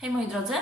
Hej moi drodzy,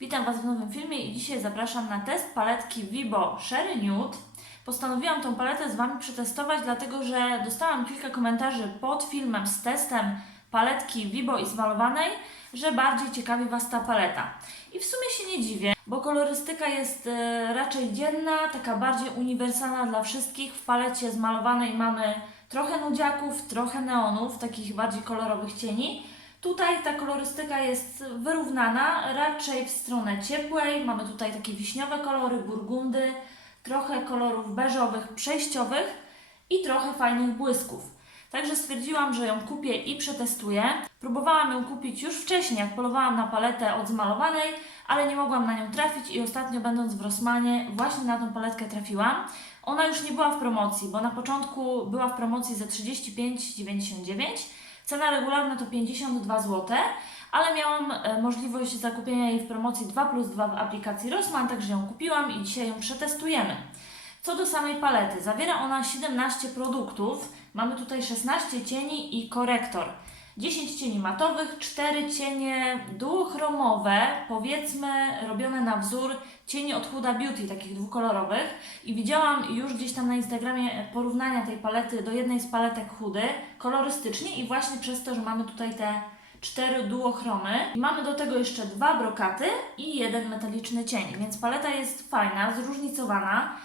witam Was w nowym filmie i dzisiaj zapraszam na test paletki Vibo Sherry Nude. Postanowiłam tą paletę z Wami przetestować, dlatego że dostałam kilka komentarzy pod filmem z testem paletki Vibo i zmalowanej, że bardziej ciekawi Was ta paleta. I w sumie się nie dziwię, bo kolorystyka jest e, raczej dzienna, taka bardziej uniwersalna dla wszystkich. W palecie zmalowanej mamy trochę nudziaków, trochę neonów, takich bardziej kolorowych cieni. Tutaj ta kolorystyka jest wyrównana, raczej w stronę ciepłej. Mamy tutaj takie wiśniowe kolory, burgundy, trochę kolorów beżowych, przejściowych i trochę fajnych błysków. Także stwierdziłam, że ją kupię i przetestuję. Próbowałam ją kupić już wcześniej, jak polowałam na paletę od zmalowanej, ale nie mogłam na nią trafić i ostatnio będąc w Rossmanie właśnie na tą paletkę trafiłam. Ona już nie była w promocji, bo na początku była w promocji za 35,99. Cena regularna to 52 zł, ale miałam e, możliwość zakupienia jej w promocji 2 plus 2 w aplikacji Rossmann, także ją kupiłam i dzisiaj ją przetestujemy. Co do samej palety, zawiera ona 17 produktów. Mamy tutaj 16 cieni i korektor. 10 cieni matowych, 4 cienie duochromowe, powiedzmy robione na wzór cieni od Huda Beauty, takich dwukolorowych. I widziałam już gdzieś tam na Instagramie porównania tej palety do jednej z paletek Hudy, kolorystycznie i właśnie przez to, że mamy tutaj te cztery duochromy. Mamy do tego jeszcze dwa brokaty i jeden metaliczny cień, więc paleta jest fajna, zróżnicowana.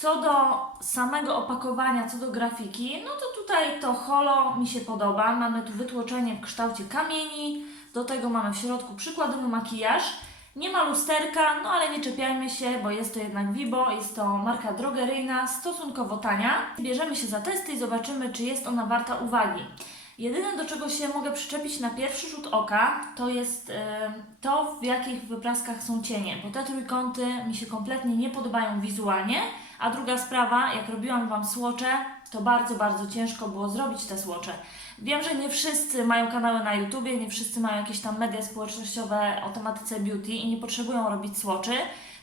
Co do samego opakowania, co do grafiki, no to tutaj to holo mi się podoba. Mamy tu wytłoczenie w kształcie kamieni, do tego mamy w środku przykładowy makijaż. Nie ma lusterka, no ale nie czepiajmy się, bo jest to jednak Vibo, jest to marka drogeryjna, stosunkowo tania. Bierzemy się za testy i zobaczymy, czy jest ona warta uwagi. Jedyne, do czego się mogę przyczepić na pierwszy rzut oka, to jest e, to, w jakich wypraskach są cienie, bo te trójkąty mi się kompletnie nie podobają wizualnie. A druga sprawa, jak robiłam Wam słocze, to bardzo, bardzo ciężko było zrobić te słocze. Wiem, że nie wszyscy mają kanały na YouTubie, nie wszyscy mają jakieś tam media społecznościowe o tematyce beauty i nie potrzebują robić słoczy.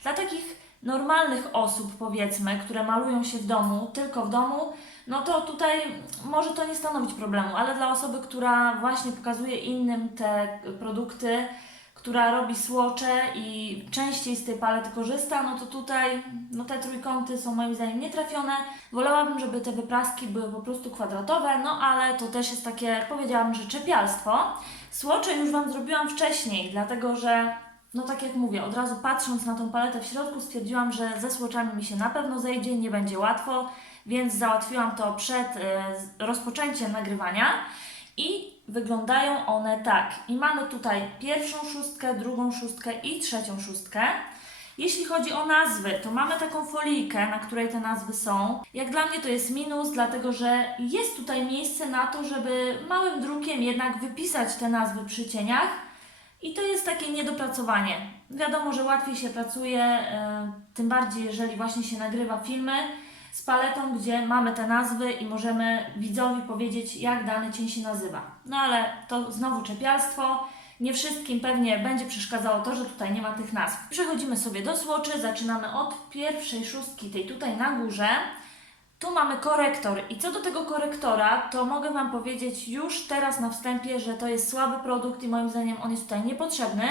Dla takich normalnych osób, powiedzmy, które malują się w domu, tylko w domu, no to tutaj może to nie stanowić problemu, ale dla osoby, która właśnie pokazuje innym te produkty, która robi słocze i częściej z tej palety korzysta, no to tutaj no te trójkąty są moim zdaniem nietrafione. Wolałabym, żeby te wypraski były po prostu kwadratowe, no ale to też jest takie, powiedziałabym, że czepialstwo. Słocze już Wam zrobiłam wcześniej, dlatego że no tak jak mówię, od razu patrząc na tą paletę w środku stwierdziłam, że ze słoczami mi się na pewno zejdzie, nie będzie łatwo, więc załatwiłam to przed z- rozpoczęciem nagrywania i wyglądają one tak. I mamy tutaj pierwszą szóstkę, drugą szóstkę i trzecią szóstkę. Jeśli chodzi o nazwy, to mamy taką folijkę, na której te nazwy są. Jak dla mnie to jest minus, dlatego że jest tutaj miejsce na to, żeby małym drukiem jednak wypisać te nazwy przy cieniach. I to jest takie niedopracowanie. Wiadomo, że łatwiej się pracuje, e, tym bardziej jeżeli właśnie się nagrywa filmy z paletą, gdzie mamy te nazwy i możemy widzowi powiedzieć, jak dany cień się nazywa. No ale to znowu czepialstwo. Nie wszystkim pewnie będzie przeszkadzało to, że tutaj nie ma tych nazw. Przechodzimy sobie do słoczy. Zaczynamy od pierwszej szóstki, tej tutaj na górze. Tu mamy korektor i co do tego korektora, to mogę Wam powiedzieć już teraz na wstępie, że to jest słaby produkt i moim zdaniem on jest tutaj niepotrzebny.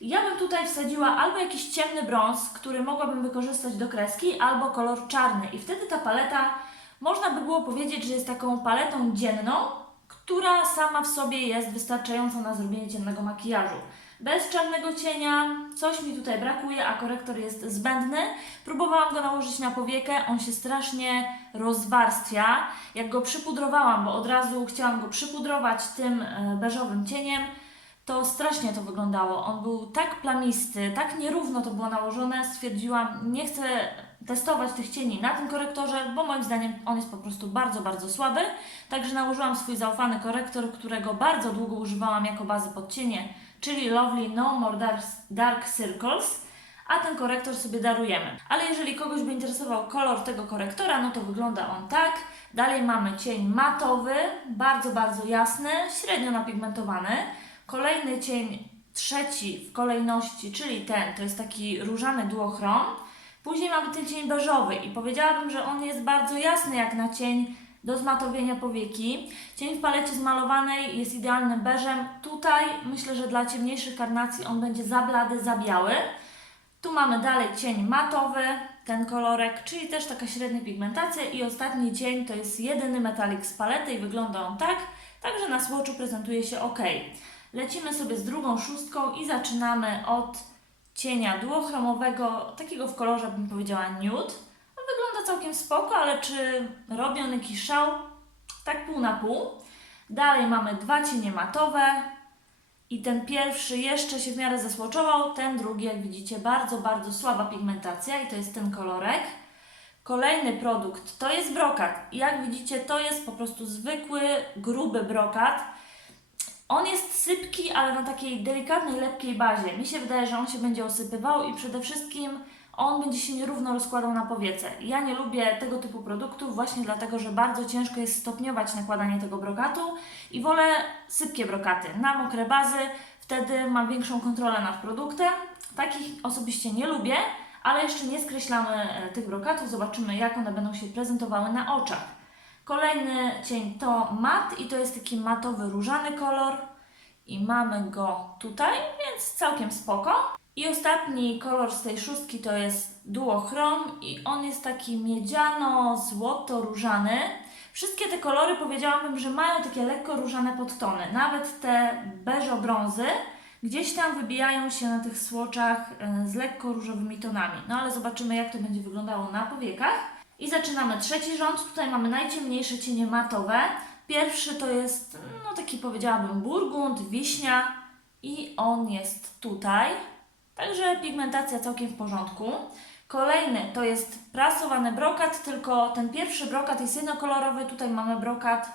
Ja bym tutaj wsadziła albo jakiś ciemny brąz, który mogłabym wykorzystać do kreski, albo kolor czarny i wtedy ta paleta, można by było powiedzieć, że jest taką paletą dzienną, która sama w sobie jest wystarczająca na zrobienie ciemnego makijażu. Bez czarnego cienia, coś mi tutaj brakuje, a korektor jest zbędny. Próbowałam go nałożyć na powiekę, on się strasznie rozwarstwia. Jak go przypudrowałam, bo od razu chciałam go przypudrować tym e, beżowym cieniem, to strasznie to wyglądało. On był tak plamisty, tak nierówno to było nałożone. Stwierdziłam, nie chcę testować tych cieni na tym korektorze, bo moim zdaniem on jest po prostu bardzo, bardzo słaby. Także nałożyłam swój zaufany korektor, którego bardzo długo używałam jako bazy pod cienie, czyli Lovely No More Dark, Dark Circles. A ten korektor sobie darujemy. Ale jeżeli kogoś by interesował kolor tego korektora, no to wygląda on tak. Dalej mamy cień matowy, bardzo, bardzo jasny, średnio napigmentowany. Kolejny cień trzeci w kolejności, czyli ten, to jest taki różany duochrom. Później mamy ten cień beżowy i powiedziałabym, że on jest bardzo jasny jak na cień do zmatowienia powieki. Cień w palecie zmalowanej jest idealnym beżem. Tutaj myślę, że dla ciemniejszych karnacji on będzie za blady, za biały. Tu mamy dalej cień matowy, ten kolorek, czyli też taka średnia pigmentacja i ostatni cień to jest jedyny metalik z palety i wygląda on tak, także na swatchu prezentuje się ok. Lecimy sobie z drugą szóstką i zaczynamy od cienia duochromowego, takiego w kolorze bym powiedziała nude. On wygląda całkiem spoko, ale czy robi on jakiś szał? Tak pół na pół. Dalej mamy dwa cienie matowe, i ten pierwszy jeszcze się w miarę zasłoczował, ten drugi, jak widzicie, bardzo, bardzo słaba pigmentacja i to jest ten kolorek. Kolejny produkt to jest brokat. Jak widzicie, to jest po prostu zwykły, gruby brokat. On jest sypki, ale na takiej delikatnej, lepkiej bazie. Mi się wydaje, że on się będzie osypywał i przede wszystkim on będzie się nierówno rozkładał na powiece. Ja nie lubię tego typu produktów właśnie dlatego, że bardzo ciężko jest stopniować nakładanie tego brokatu i wolę sypkie brokaty na mokre bazy, wtedy mam większą kontrolę nad produktem. Takich osobiście nie lubię, ale jeszcze nie skreślamy e, tych brokatów, zobaczymy jak one będą się prezentowały na oczach. Kolejny cień to mat i to jest taki matowy różany kolor i mamy go tutaj, więc całkiem spoko. I ostatni kolor z tej szóstki to jest duochrom i on jest taki miedziano-złoto-różany. Wszystkie te kolory powiedziałabym, że mają takie lekko różane podtony. Nawet te beżo-brązy gdzieś tam wybijają się na tych słoczach e, z lekko różowymi tonami. No ale zobaczymy jak to będzie wyglądało na powiekach. I zaczynamy trzeci rząd. Tutaj mamy najciemniejsze cienie matowe. Pierwszy to jest, no taki powiedziałabym, burgund, wiśnia i on jest tutaj. Także pigmentacja całkiem w porządku. Kolejny to jest prasowany brokat, tylko ten pierwszy brokat jest jednokolorowy. Tutaj mamy brokat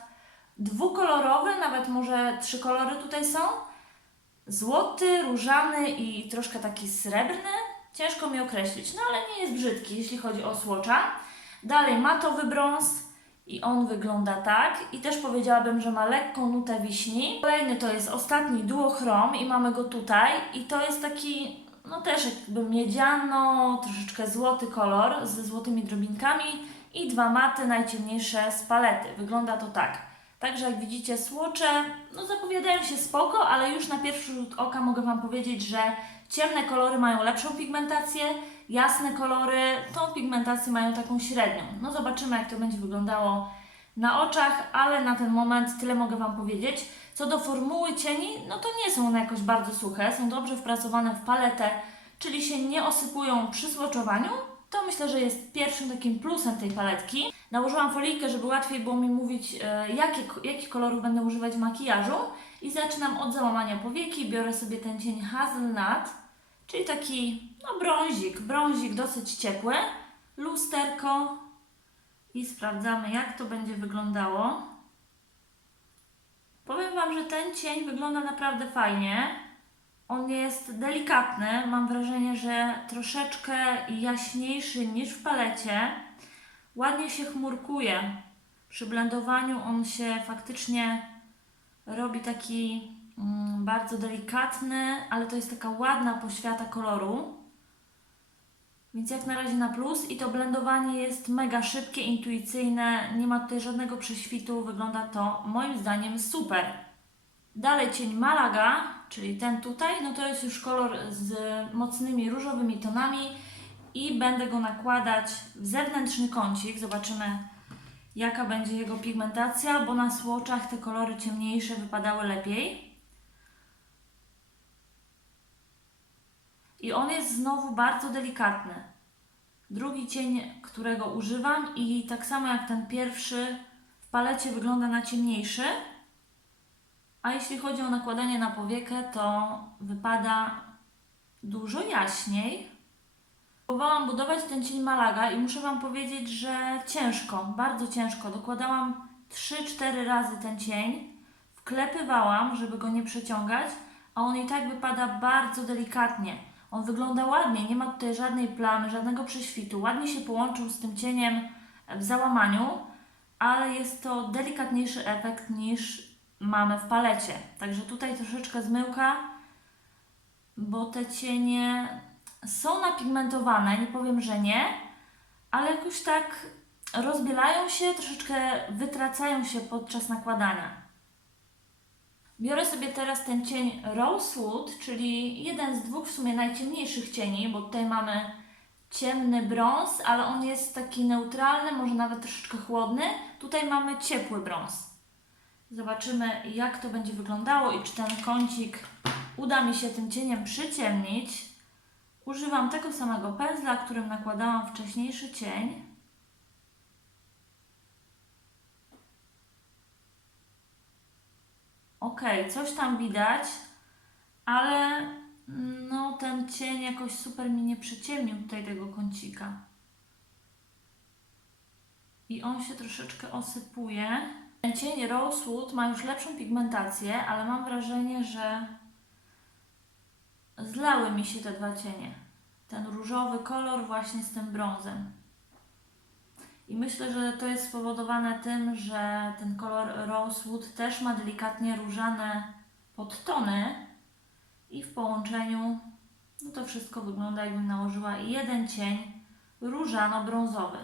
dwukolorowy, nawet może trzy kolory tutaj są. Złoty, różany i troszkę taki srebrny. Ciężko mi określić, no ale nie jest brzydki, jeśli chodzi o słocza. Dalej matowy brąz i on wygląda tak. I też powiedziałabym, że ma lekką nutę wiśni. Kolejny to jest ostatni duochrom i mamy go tutaj. I to jest taki, no też jakby miedziano, troszeczkę złoty kolor ze złotymi drobinkami i dwa maty najciemniejsze z palety. Wygląda to tak. Także jak widzicie słocze, no zapowiadają się spoko, ale już na pierwszy rzut oka mogę Wam powiedzieć, że ciemne kolory mają lepszą pigmentację, jasne kolory tą pigmentację mają taką średnią. No zobaczymy jak to będzie wyglądało na oczach, ale na ten moment tyle mogę Wam powiedzieć. Co do formuły cieni, no to nie są one jakoś bardzo suche, są dobrze wpracowane w paletę, czyli się nie osypują przy złoczowaniu. To myślę, że jest pierwszym takim plusem tej paletki. Nałożyłam folijkę, żeby łatwiej było mi mówić, e, jakie, jakich kolorów będę używać w makijażu. I zaczynam od załamania powieki. Biorę sobie ten cień Hazelnut, czyli taki no, brązik, brązik dosyć ciepły, lusterko i sprawdzamy, jak to będzie wyglądało. Powiem Wam, że ten cień wygląda naprawdę fajnie. On jest delikatny, mam wrażenie, że troszeczkę jaśniejszy niż w palecie. Ładnie się chmurkuje. Przy blendowaniu on się faktycznie robi taki mm, bardzo delikatny, ale to jest taka ładna poświata koloru. Więc jak na razie na plus i to blendowanie jest mega szybkie, intuicyjne, nie ma tutaj żadnego prześwitu, wygląda to moim zdaniem super. Dalej cień Malaga, czyli ten tutaj, no to jest już kolor z mocnymi różowymi tonami i będę go nakładać w zewnętrzny kącik. Zobaczymy jaka będzie jego pigmentacja, bo na słoczach te kolory ciemniejsze wypadały lepiej. I on jest znowu bardzo delikatny. Drugi cień, którego używam i tak samo jak ten pierwszy w palecie wygląda na ciemniejszy. A jeśli chodzi o nakładanie na powiekę, to wypada dużo jaśniej. Próbowałam budować ten cień Malaga i muszę Wam powiedzieć, że ciężko, bardzo ciężko. Dokładałam 3-4 razy ten cień, wklepywałam, żeby go nie przeciągać, a on i tak wypada bardzo delikatnie. On wygląda ładnie, nie ma tutaj żadnej plamy, żadnego prześwitu. Ładnie się połączył z tym cieniem w załamaniu, ale jest to delikatniejszy efekt niż mamy w palecie. Także tutaj troszeczkę zmyłka, bo te cienie są napigmentowane, nie powiem, że nie, ale jakoś tak rozbielają się, troszeczkę wytracają się podczas nakładania. Biorę sobie teraz ten cień Rosewood, czyli jeden z dwóch w sumie najciemniejszych cieni, bo tutaj mamy ciemny brąz, ale on jest taki neutralny, może nawet troszeczkę chłodny. Tutaj mamy ciepły brąz. Zobaczymy, jak to będzie wyglądało i czy ten kącik uda mi się tym cieniem przyciemnić. Używam tego samego pędzla, którym nakładałam wcześniejszy cień. Ok, coś tam widać, ale no ten cień jakoś super mi nie przyciemnił tutaj tego kącika. I on się troszeczkę osypuje. Ten cień Rosewood ma już lepszą pigmentację, ale mam wrażenie, że zlały mi się te dwa cienie. Ten różowy kolor właśnie z tym brązem. I myślę, że to jest spowodowane tym, że ten kolor Rosewood też ma delikatnie różane podtony i w połączeniu no to wszystko wygląda jakbym nałożyła jeden cień różano-brązowy.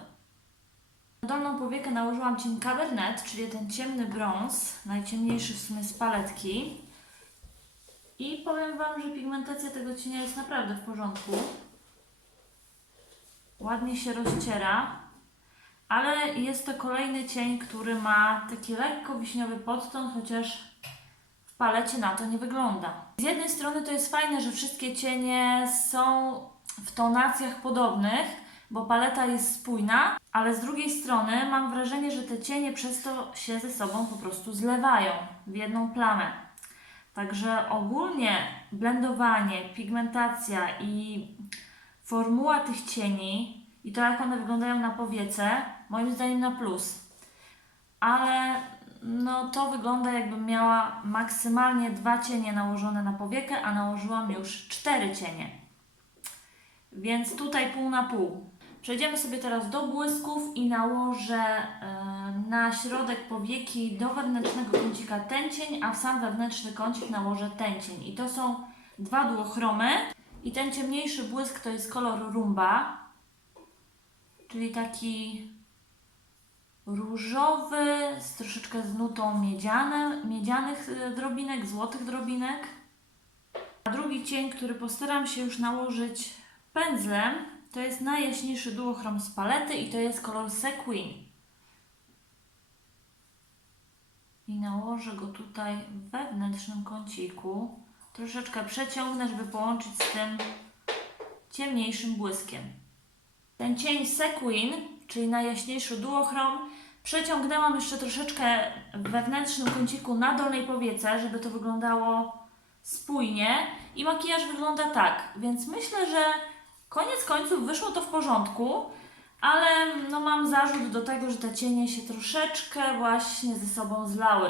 Na dolną powiekę nałożyłam cień Cabernet, czyli ten ciemny brąz, najciemniejszy w sumie z paletki. I powiem Wam, że pigmentacja tego cienia jest naprawdę w porządku. Ładnie się rozciera, ale jest to kolejny cień, który ma taki lekko wiśniowy podton, chociaż w palecie na to nie wygląda. Z jednej strony to jest fajne, że wszystkie cienie są w tonacjach podobnych, bo paleta jest spójna, ale z drugiej strony mam wrażenie, że te cienie przez to się ze sobą po prostu zlewają w jedną plamę. Także ogólnie blendowanie, pigmentacja i formuła tych cieni i to jak one wyglądają na powiece, moim zdaniem na plus. Ale no to wygląda jakbym miała maksymalnie dwa cienie nałożone na powiekę, a nałożyłam już cztery cienie. Więc tutaj pół na pół. Przejdziemy sobie teraz do błysków i nałożę e, na środek powieki do wewnętrznego kącika ten cień, a w sam wewnętrzny kącik nałożę ten cień. I to są dwa duochromy. I ten ciemniejszy błysk to jest kolor rumba, czyli taki różowy z troszeczkę z nutą miedziane, miedzianych e, drobinek, złotych drobinek. A drugi cień, który postaram się już nałożyć pędzlem, to jest najjaśniejszy duochrom z palety i to jest kolor Sequin. I nałożę go tutaj w wewnętrznym kąciku. Troszeczkę przeciągnę, żeby połączyć z tym ciemniejszym błyskiem. Ten cień Sequin, czyli najjaśniejszy duochrom, przeciągnęłam jeszcze troszeczkę w wewnętrznym kąciku na dolnej powiece, żeby to wyglądało spójnie. I makijaż wygląda tak, więc myślę, że Koniec końców wyszło to w porządku, ale no mam zarzut do tego, że te cienie się troszeczkę właśnie ze sobą zlały.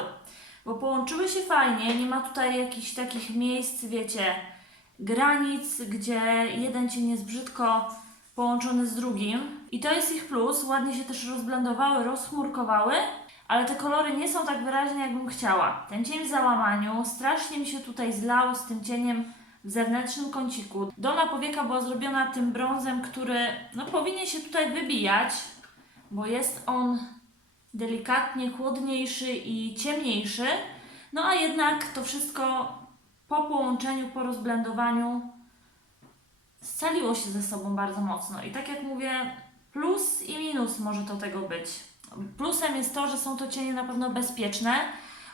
Bo połączyły się fajnie, nie ma tutaj jakichś takich miejsc, wiecie, granic, gdzie jeden cień jest brzydko połączony z drugim. I to jest ich plus, ładnie się też rozblendowały, rozchmurkowały, ale te kolory nie są tak wyraźne, jakbym chciała. Ten cień w załamaniu strasznie mi się tutaj zlał z tym cieniem w zewnętrznym kąciku. Dolna powieka była zrobiona tym brązem, który no, powinien się tutaj wybijać, bo jest on delikatnie chłodniejszy i ciemniejszy. No a jednak to wszystko po połączeniu, po rozblendowaniu scaliło się ze sobą bardzo mocno. I tak jak mówię, plus i minus może to tego być. Plusem jest to, że są to cienie na pewno bezpieczne.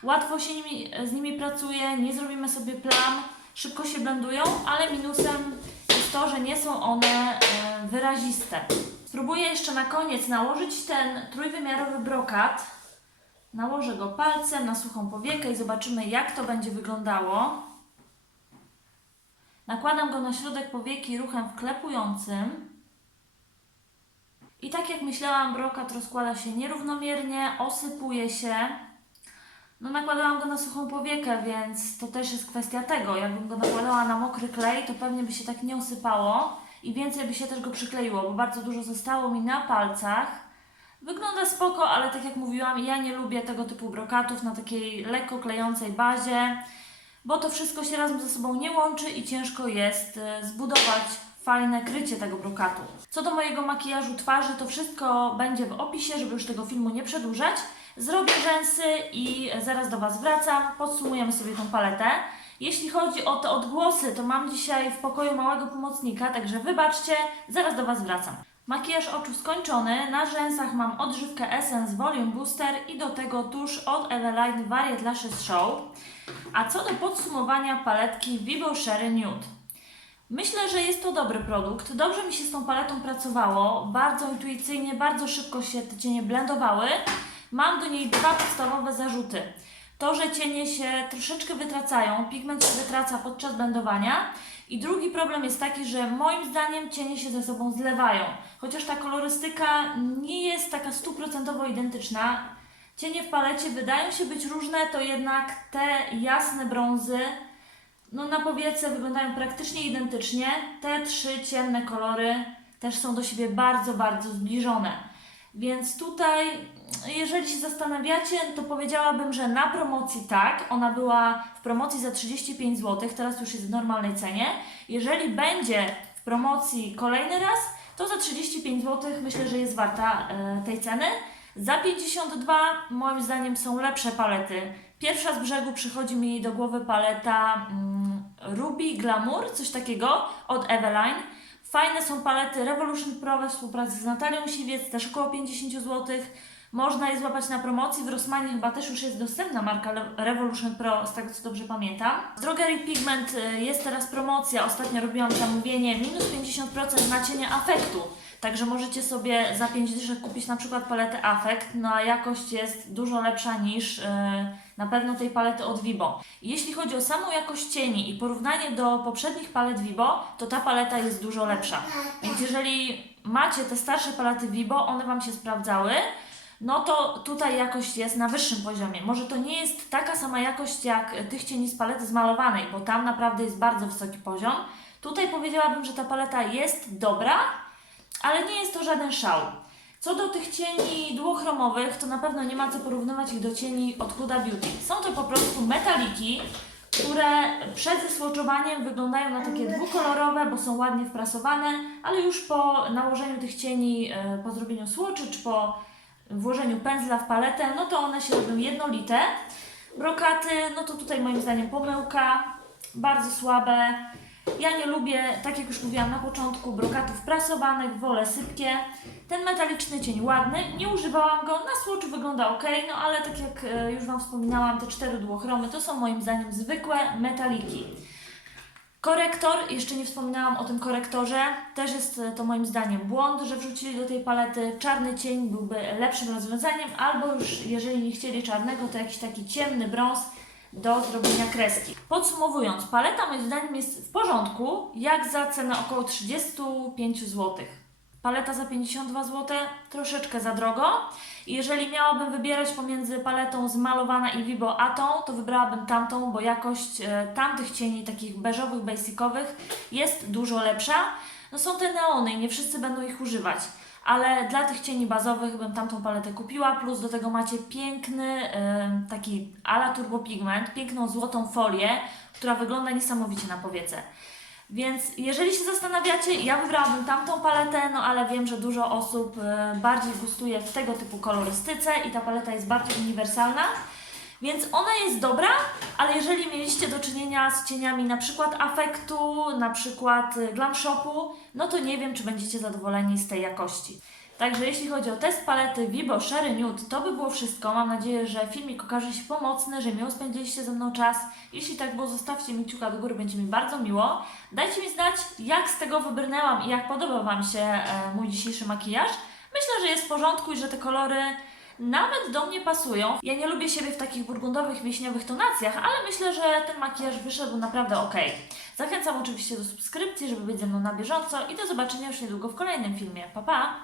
Łatwo się nimi, z nimi pracuje, nie zrobimy sobie plam szybko się blendują, ale minusem jest to, że nie są one e, wyraziste. Spróbuję jeszcze na koniec nałożyć ten trójwymiarowy brokat. Nałożę go palcem na suchą powiekę i zobaczymy jak to będzie wyglądało. Nakładam go na środek powieki ruchem wklepującym. I tak jak myślałam, brokat rozkłada się nierównomiernie, osypuje się. No nakładałam go na suchą powiekę, więc to też jest kwestia tego. Jakbym go nakładała na mokry klej, to pewnie by się tak nie osypało i więcej by się też go przykleiło, bo bardzo dużo zostało mi na palcach. Wygląda spoko, ale tak jak mówiłam, ja nie lubię tego typu brokatów na takiej lekko klejącej bazie, bo to wszystko się razem ze sobą nie łączy i ciężko jest e, zbudować fajne krycie tego brokatu. Co do mojego makijażu twarzy, to wszystko będzie w opisie, żeby już tego filmu nie przedłużać. Zrobię rzęsy i zaraz do Was wracam. Podsumujemy sobie tą paletę. Jeśli chodzi o te odgłosy, to mam dzisiaj w pokoju małego pomocnika, także wybaczcie, zaraz do Was wracam. Makijaż oczu skończony, na rzęsach mam odżywkę Essence Volume Booster i do tego tusz od Eveline Variet Lashes Show. A co do podsumowania paletki Vivo Sherry Nude. Myślę, że jest to dobry produkt. Dobrze mi się z tą paletą pracowało. Bardzo intuicyjnie, bardzo szybko się te cienie blendowały. Mam do niej dwa podstawowe zarzuty. To, że cienie się troszeczkę wytracają, pigment się wytraca podczas blendowania. I drugi problem jest taki, że moim zdaniem cienie się ze sobą zlewają. Chociaż ta kolorystyka nie jest taka stuprocentowo identyczna. Cienie w palecie wydają się być różne, to jednak te jasne brązy no na powiece wyglądają praktycznie identycznie. Te trzy ciemne kolory też są do siebie bardzo, bardzo zbliżone. Więc tutaj, jeżeli się zastanawiacie, to powiedziałabym, że na promocji tak, ona była w promocji za 35 zł, teraz już jest w normalnej cenie. Jeżeli będzie w promocji kolejny raz, to za 35 zł myślę, że jest warta e, tej ceny. Za 52 moim zdaniem są lepsze palety. Pierwsza z brzegu przychodzi mi do głowy paleta mm, Ruby Glamour, coś takiego od Eveline. Fajne są palety Revolution Pro we współpracy z Natalią Siwiec, też około 50 zł. Można je złapać na promocji. W Rossmanie chyba też już jest dostępna marka Revolution Pro, z tego co dobrze pamiętam. Z Drogerii Pigment y, jest teraz promocja. Ostatnio robiłam zamówienie minus 50% na cienie afektu. Także możecie sobie za 5 dyszek kupić na przykład paletę Affect, no a jakość jest dużo lepsza niż yy, na pewno tej palety od Vibo. Jeśli chodzi o samą jakość cieni i porównanie do poprzednich palet Vibo, to ta paleta jest dużo lepsza. Więc jeżeli macie te starsze palety Vibo, one Wam się sprawdzały, no to tutaj jakość jest na wyższym poziomie. Może to nie jest taka sama jakość jak tych cieni z palety zmalowanej, bo tam naprawdę jest bardzo wysoki poziom. Tutaj powiedziałabym, że ta paleta jest dobra, ale nie jest to żaden szał. Co do tych cieni długochromowych, to na pewno nie ma co porównywać ich do cieni od Huda Beauty. Są to po prostu metaliki, które przed zesłoczowaniem wyglądają na takie dwukolorowe, bo są ładnie wprasowane, ale już po nałożeniu tych cieni, e, po zrobieniu słoczy, czy po włożeniu pędzla w paletę, no to one się robią jednolite. Brokaty, no to tutaj moim zdaniem pomyłka, bardzo słabe. Ja nie lubię, tak jak już mówiłam na początku, brokatów prasowanych, wolę sypkie. Ten metaliczny cień ładny, nie używałam go, na słoczu wygląda ok, no ale tak jak e, już Wam wspominałam, te cztery długochromy to są moim zdaniem zwykłe metaliki. Korektor, jeszcze nie wspominałam o tym korektorze, też jest e, to moim zdaniem błąd, że wrzucili do tej palety czarny cień, byłby lepszym rozwiązaniem, albo już jeżeli nie chcieli czarnego, to jakiś taki ciemny brąz do zrobienia kreski. Podsumowując, paleta moim zdaniem jest w porządku, jak za cenę około 35 zł. Paleta za 52 zł, troszeczkę za drogo. Jeżeli miałabym wybierać pomiędzy paletą zmalowana i Vibo a tą, to wybrałabym tamtą, bo jakość e, tamtych cieni, takich beżowych, basicowych, jest dużo lepsza. No są te neony i nie wszyscy będą ich używać, ale dla tych cieni bazowych bym tamtą paletę kupiła, plus do tego macie piękny e, taki ala turbo pigment, piękną złotą folię, która wygląda niesamowicie na powiece. Więc jeżeli się zastanawiacie, ja wybrałabym tamtą paletę, no ale wiem, że dużo osób e, bardziej gustuje w tego typu kolorystyce i ta paleta jest bardziej uniwersalna. Więc ona jest dobra, ale jeżeli mieliście do czynienia z cieniami na przykład afektu, na przykład y, glam shopu, no to nie wiem, czy będziecie zadowoleni z tej jakości. Także jeśli chodzi o test palety Vibo Sherry Nude, to by było wszystko. Mam nadzieję, że filmik okaże się pomocny, że miło spędziliście ze mną czas. Jeśli tak było, zostawcie mi kciuka do góry, będzie mi bardzo miło. Dajcie mi znać, jak z tego wybrnęłam i jak podobał Wam się e, mój dzisiejszy makijaż. Myślę, że jest w porządku i że te kolory nawet do mnie pasują. Ja nie lubię siebie w takich burgundowych, wieśniowych tonacjach, ale myślę, że ten makijaż wyszedł naprawdę ok. Zachęcam oczywiście do subskrypcji, żeby być ze mną na bieżąco i do zobaczenia już niedługo w kolejnym filmie. Pa, pa!